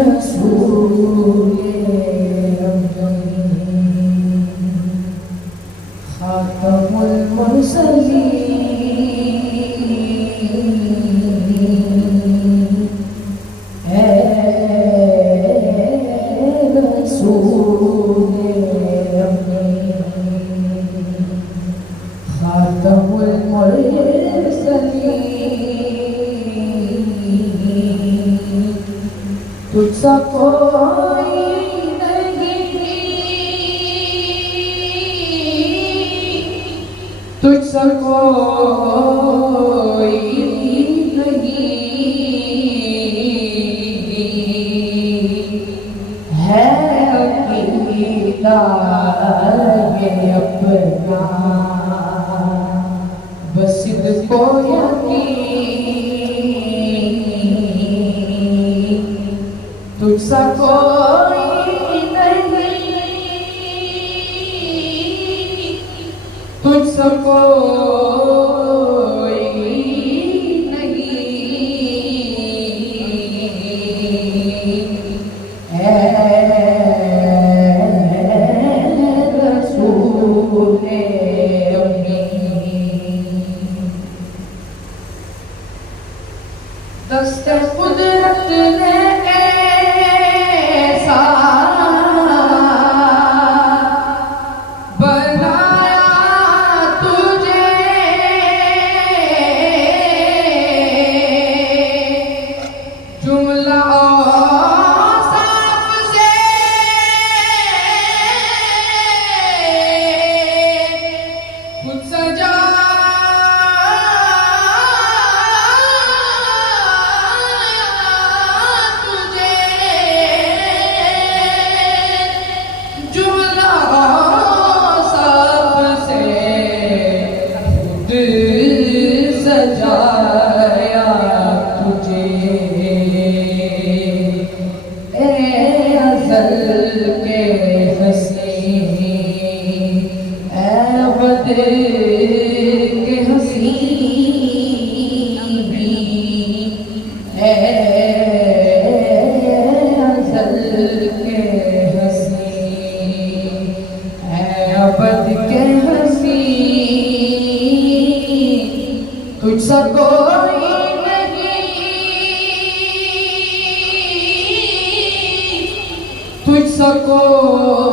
رسول خاتم المرسلين رسول خاتم المرسلين تجھ سا کوئی تجھ سا کوئی نہیں ہے عقیدہ یہ اپنا بس صدق و یقین تجھ سا کوئی تجھ سا کوئی نہیں اے رسول امین دست قدرت نے ایسا سجایا تجھے اے ازل کے حسین اے بدر کے حسین بھی اے ازل کے حسین اے ابد کے تجھ سا کوئی نہیں تجھ سا کوئی